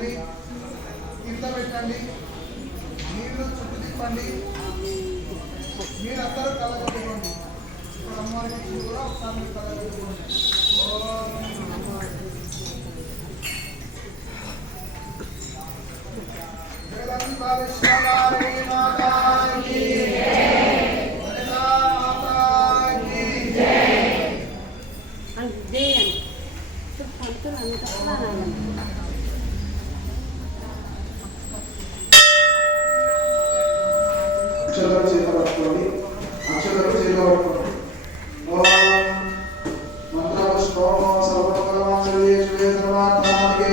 పెట్టండి కింద పెట్టండి నీళ్ళు చుట్టూ తిప్పండి. మీరందరూ కలగట్టుకోండి. ఇప్పుడు అమ్మవారికి కూడా ఒకసారి మీరు కలగట్టుకోండి వేదాన్ని బాగా అక్షరాలు చేత పట్టుకోండి అక్షరాలు చేత పట్టుకోండి ఓం మంత్రపుష్పం సర్వకర్మాంగళ్యే శివే సర్వాత్మానికే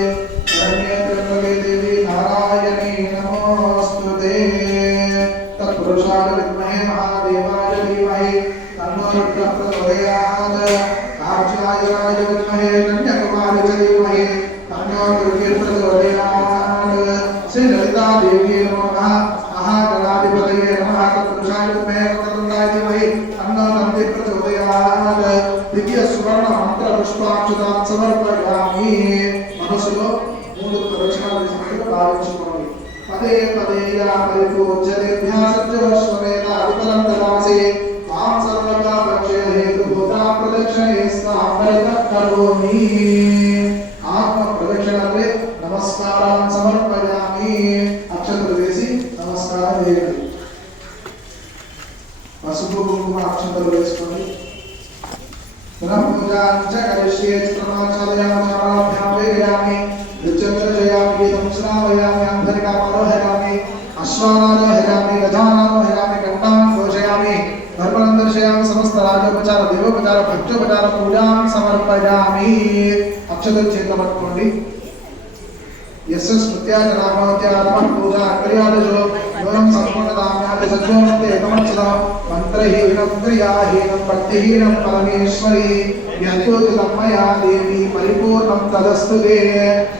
శరణ్యే త్ర్యంబకే దేవి నారాయణీ నమోస్తుతే తత్పురుషాయ విద్మహే మహాదేవాయ ధీమహి తన్నో రుద్రః ప్రచోదయాత్ కాంచాయ రాయ విద్మహే కన్యాకుమారి చ ధీమహి తన్నో దుర్గే ప్రచోదయాత్ శ్రీ లలితా దేవి నమః మహాగణాధిపతయే నమః తత్పురుషాయ విద్మహే వక్రతుండాయ ధీమహి తన్నో నంది ప్రచోదయాత్ సమర్పయామి మనసులో మూడు ప్రదక్షిణాలు చేసినట్టు భావించుకోండి పదే పదే దదాసి మాం ప్రదక్షిణే కరోమి ఆత్మ ప్రదక్షిణలే నమస్కారం సమర్పయామి స్వరాజోపచార దేవోపచార భక్తోపచార పూజాం సమర్పయామి. అక్షతలు చేతిలో పట్టుకోండి. ఎస్ స్మృత్యా జనాభవత్యా పూజ అక్రియాదశో యోగం సంపూర్ణదామ్యాది సత్యోమతే ఏకమచ్చదం మంత్రహీనం క్రియాహీనం భక్తిహీనం పరమేశ్వరి. యథోతిమయా దేవి పరిపూర్ణం తదస్తుదే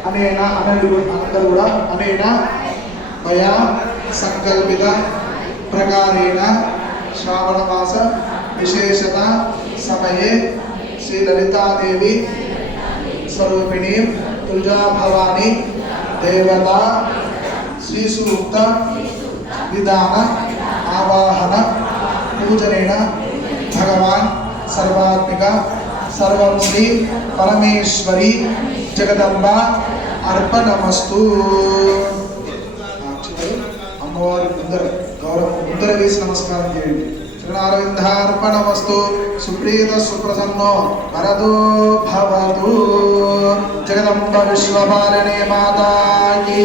అనేన అనడు కూడా అనేన? మయా సంకల్పిత ప్రకారేణ శ్రావణ మాస విశేషత సమయే శ్రీ లలితాదేవి స్వరూపిణి తుజాభవాని దేవత శ్రీసూక్త విధాన ఆవాహన పూజనేన భగవాన్ సర్వాత్మిక సర్వం శ్రీ పరమేశ్వరి జగదంబ అర్పణమస్తు అమ్మవారి ముందర గౌరవం ముందర వేసి నమస్కారం చేయండి శ్రీనారవిందార్పణమస్తు సుప్రీత సుప్రసన్నో వరదో భవతు జగదంబ విశ్వపాలనే మాతాకి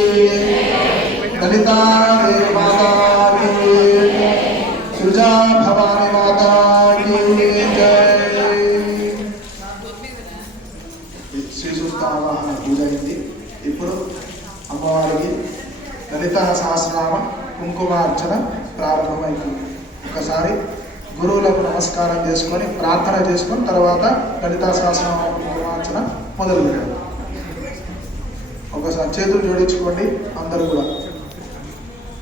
లలితా దేవి మాతాకి సృజా భవాని మాతాకి జై శ్రీ పూజ అయింది ఇప్పుడు అమ్మవారికి దళిత సహస్రనామ కుంకుమార్చన ప్రారంభమైంది. ఒకసారి గురువులకు నమస్కారం చేసుకొని ప్రార్థన చేసుకొని తర్వాత లలిత సహస్రనామ నిర్వహించడం మొదలు పెట్టారు ఒకసారి చేతులు జోడించుకోండి అందరూ కూడా.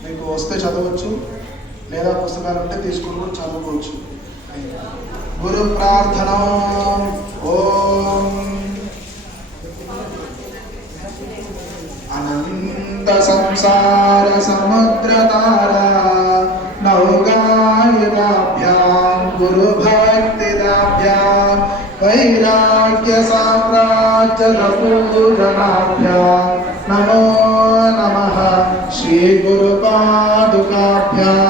మీకు వస్తే చదవచ్చు లేదా పుస్తకాలు ఉంటే తీసుకుని కూడా చదువుకోవచ్చు. గురు ప్రార్థన. ఓం. అనంత సంసార సముద్రతారా నౌగాయుధాభ్యాం సామ్రాజ్య పూజనాభ్యాం నమో నమః Shri Guru పాదుకాభ్యాం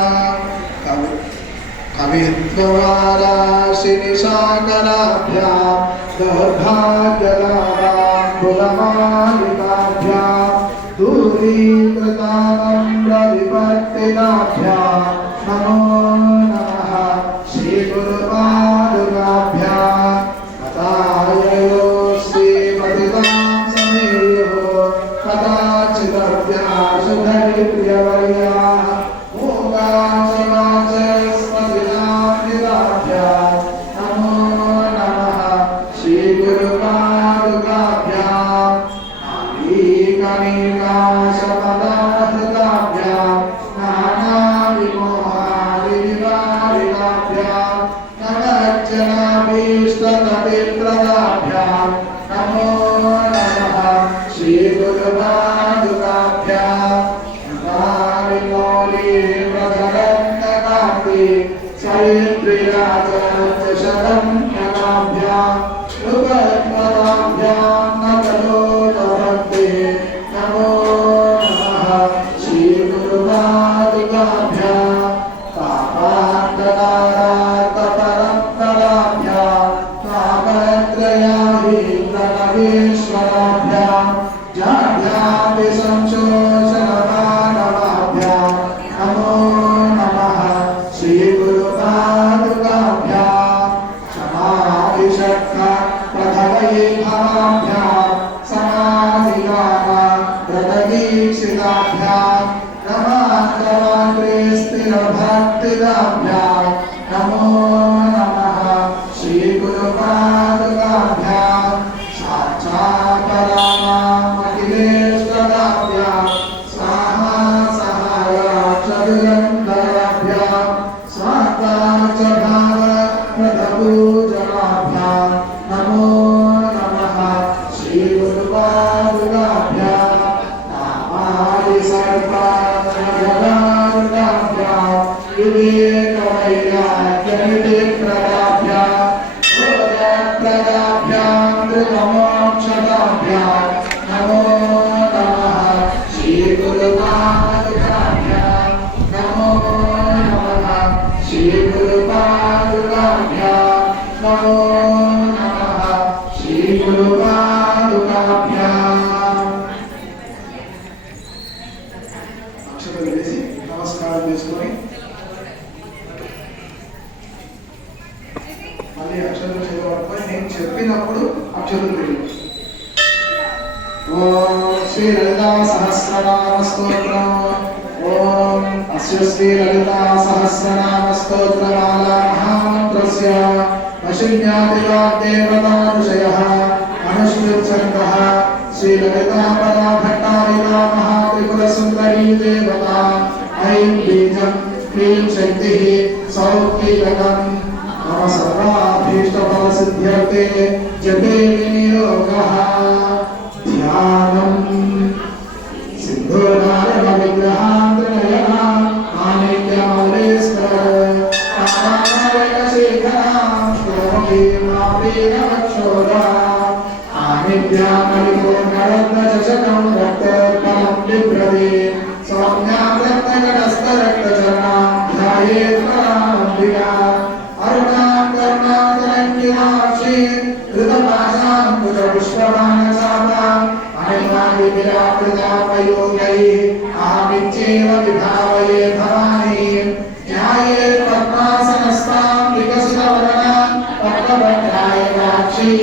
entre ela Your Bhakti now. నమస్కారం చేసుకొని మళ్ళీ అక్షరం చేయబడుకొని నేను చెప్పినప్పుడు అక్షరం వేయాలి ఓం శ్రీ లలితా సహస్రనామ స్తోత్రం. ఓం అస్య శ్రీ లలితా సహస్రనామ స్తోత్రమాల మహామంత్రస్య వశిన్యాదిగా దేవతానుషయః అనుష్ఠుచ్చందః శ్రీ లలితా పదా భట్టారికా మహాత్రిపుర సుందరీ దేవతా ऐं बीजं क्रीं शक्तिः सौकीलकं मम सर्वाभीष्टफलसिद्ध्यर्थे जपे विनियोगः प्रिया अरुणा कर्णा तरंगिनाक्षी कृतपाशाङ्कुश पुष्पमानसाभा अनिमा विपिला प्रतापयोगैः अहमिच्छेव विभावये भवानी। न्याये पद्मासनस्तां विकसितवर्णां पट्टभद्रायणाक्षी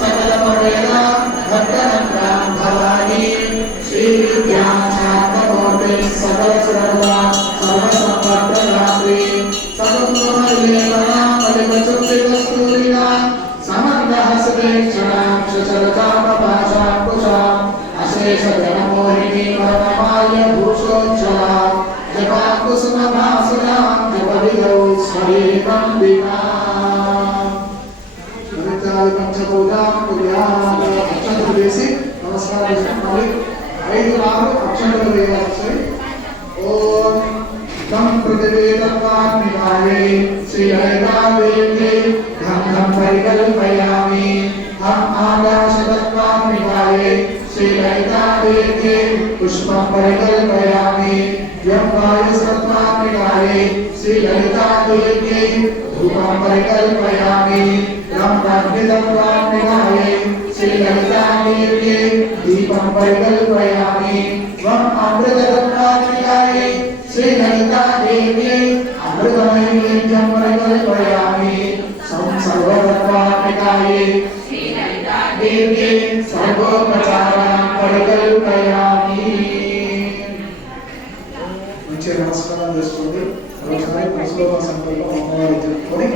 सकलपवेदा भक्तः నమస్కారం ఐదు ఆరు అక్షరాలు వేయాలి ॐ तं पृथिवेदत्वात्मिकाये श्रीललितादेव्ये गन्धं परिकल्पयामि। अहम् आकाशतत्वात्मिकाये श्रीललितादेव्ये पुष्पं परिकल्पयामि। यं वायुसत्वात्मिकाये श्रीललितादेव्ये धूपं परिकल्पयामि। तं प्रकृतत्वात्मिकाये श्रीललितादेव्ये दीपं परिकल्पयामि। त्वम् अमृतत्व देवी अमृतमयीं परिकल्पयामि संसर्वतत्त्वात्मिकायै देवी सर्वोपचारां परिकल्पयामि మంచి నమస్కారం చేసుకోండి ఒకసారి మనసులో సంకల్పం అమ్మవారికి చెప్పుకొని